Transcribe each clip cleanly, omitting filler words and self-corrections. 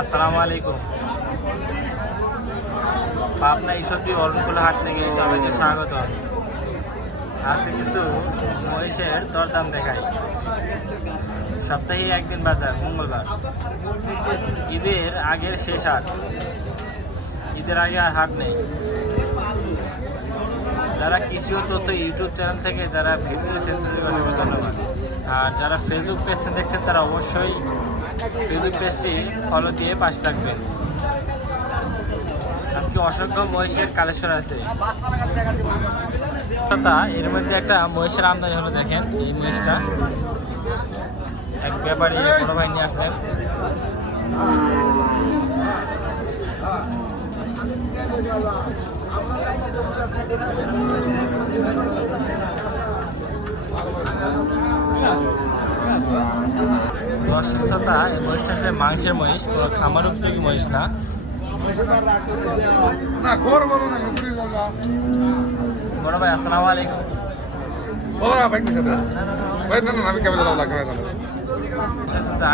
আসসালামু আলাইকুম। পাবনা ঈশ্বরদী অরণকুলা হাট থেকে সবাইকে স্বাগত। আজকে কিছু মহিষের দরদাম দেখায়। সপ্তাহে একদিন বাজার, মঙ্গলবার। ঈদের আগের শেষ হাট, ঈদের আগে আর হাট নেই। যারা কৃষি ও তথ্য ইউটিউব চ্যানেল থেকে যারা ভিডিও দেখছেন তাদেরকে অসংখ্য ধন্যবাদ। আর যারা ফেসবুক পেজ দেখছেন তারা অবশ্যই ফেসবুক পেজটি ফলো দিয়ে পাশে থাকবেন। আজকে অসংখ্য মহিষের কালেকশন আছে। এর মধ্যে একটা মহিষের আমদানি হলো, দেখেন এই মহিষটা এক ব্যাপারী বড় ভাই নিয়ে আসলেন। দর্শকতা এই মহিষটা মাংসের মহিষ, কোনো খামার উপযোগী মহিষ না। বড় ভাই আসসালামু আলাইকুম।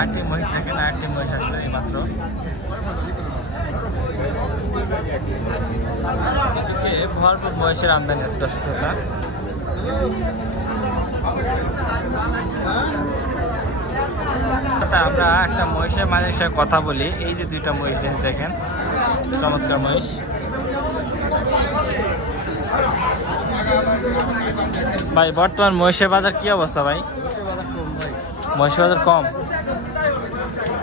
আটটি মহিষ দেখেন, আটটি মহিষ আসলে এই মাত্র। এদিকে ভরপুর মহিষের আমদানি আছে দর্শকতা। আমরা একটা মহিষের মালিকের সাথে কথা বলি। এই যে দুইটা মহিষ দেখেন, চমৎকার মহিষ। ভাই বর্তমান মহিষের বাজার কি অবস্থা ভাই? মহিষের বাজার কম,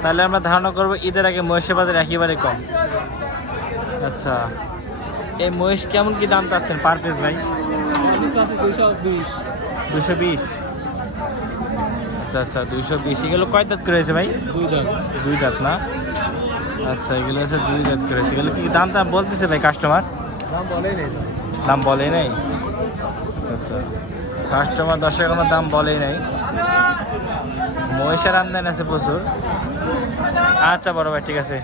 তাহলে আমরা ধারণা করবো ঈদের আগে মহিষের বাজার একেবারে কম। আচ্ছা, এই মহিষ কেমন কি দাম চাচ্ছেন পার পিস ভাই? 220। আচ্ছা আচ্ছা, 220। এগুলো কয় দাঁত করেছে ভাই? 2 দাঁত। 2 দাঁত না? আচ্ছা, এগুলো হচ্ছে 2 দাঁত করেছে। এগুলো কি দামটা বলতেছে ভাই কাস্টমার? দাম বলেই নাই। আচ্ছা আচ্ছা, কাস্টমার 10 টাকা দাম বলেই নাই। মহিষের আমদানি আছে প্রচুর। আচ্ছা বড় ভাই, ঠিক আছে।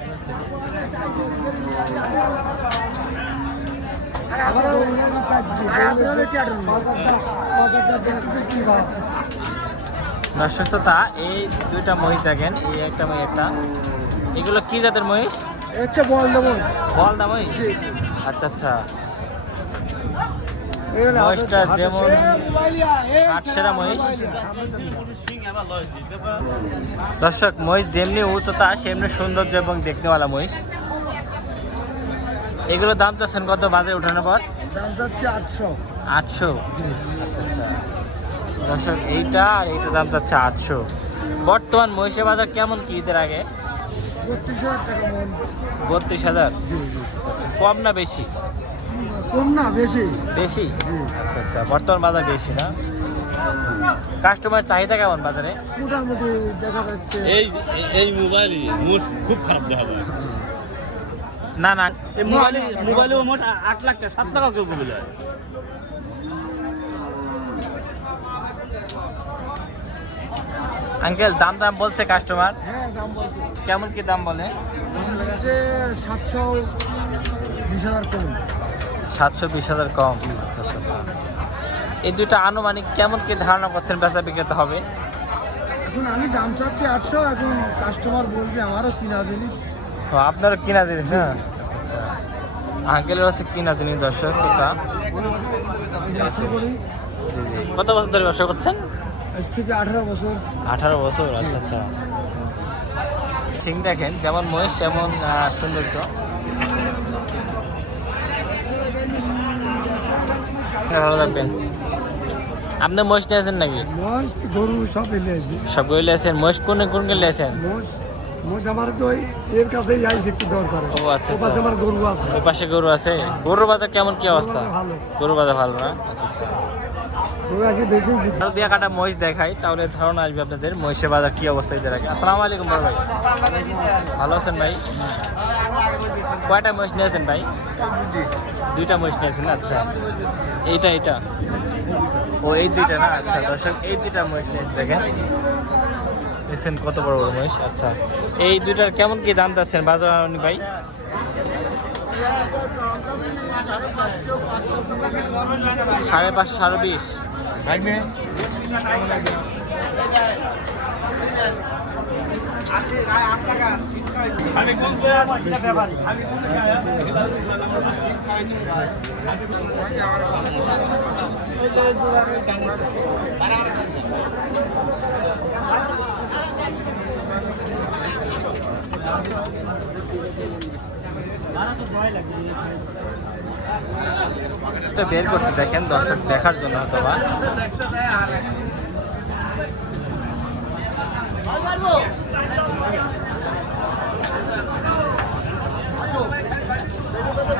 দর্শকতা এই দুইটা মহিষ দেখেন, এই একটা মহিষ একটা। এগুলো কি জাতের মহিষ? বলদা মহিষ। আচ্ছা আচ্ছা, মহিষটা যেমন কাঠসেরা মহিষ। দর্শক, মহিষ যেমনি উচ্চতা সেমনি সৌন্দর্য এবং দেখতেওয়ালা মহিষ। এগুলো দাম চাচ্ছেন কত বাজারে উঠানোর পর? 800। আচ্ছা আচ্ছা, দর্শক এইটা আর এইটা দাম চাচ্ছে 800। বর্তমান মহিষের বাজার কেমন কি ঈদের আগে? 32,000। আচ্ছা, কম না বেশি? কম না বেশি? বেশি। আচ্ছা আচ্ছা, বর্তমান বাজার বেশি না? কাস্টমার চাহিদা কেমন বাজারে? মোটামুটি দেখা যাচ্ছে। এই মোবাইল মোট খুব খারাপ দেখা যায়। না না, এই মোবাইলে মোট 8 লাখ 7 লাখ কেউ বলে যায়। আঙ্কেল দাম বলছে কাস্টমার? হ্যাঁ, দাম বলছে। কেমন কি দাম বলে? 720,000 কম। 720,000 কম। আচ্ছা আচ্ছা আচ্ছা, এই দুইটা আনুমানিক কেমন কি ধারণা করছেন বেচা বিক্রেতা হবে? এখন আমি দাম চাচ্ছি 800, এখন কাস্টমার বলবে আমারও কিনা জিনিস। ও, আপনারও কিনা জিনিস না? আচ্ছা আচ্ছা, আঙ্কেলের হচ্ছে কিনা জিনিস। দর্শক শ্রোতা, জি জি। কত বছর ধরে ব্যবসা করছেন? আজ থেকে 18 বছর। 18 বছর। আচ্ছা আচ্ছা, সিং দেখেন যেমন মহিষ তেমন সৌন্দর্য। ভালো থাকবেন। আপনি মহিষ নিয়েছেন নাকি? মহিষ গরু সব এলেছে। সব গরু নিয়েছেন? মহিষ কোন নিয়েছেন? মহিষ আমার তো এর কাছেই যাইছে একটু দরকার। ও আচ্ছা ওপাশে আচ্ছা, আমার গরু আছে। ওই পাশে গরু আছে। গরুর বাজার কেমন কি অবস্থা? ভালো। গরুর বাজার ভালো না? আচ্ছা আচ্ছা, গরু আছে বেশি। আরো দিয়ে কাটা মহিষ দেখাই, তাহলে ধারণা আসবে আপনাদের মহিষের বাজার কি অবস্থা ঈদের আগে। আসসালামু আলাইকুম বড় ভাই, ভালো আছেন ভাই? কয়টা মহিষ নিয়েছেন ভাই? 2টা মহিষ নিয়েছেন। আচ্ছা, এইটা ও এই 2টা না? আচ্ছা দর্শক, এই 2টা মহিষ নিয়েছে দেখেন, দেখছেন কত বড় বড় মহিষ। আচ্ছা, এই 2টার কেমন কি দাম চাচ্ছেন বাজার ভাই? 5.5 5.20 भाई में আমি কোন ব্যাপারী আমি তো বের করছে দেখেন দর্শক দেখার জন্য হয়তোবা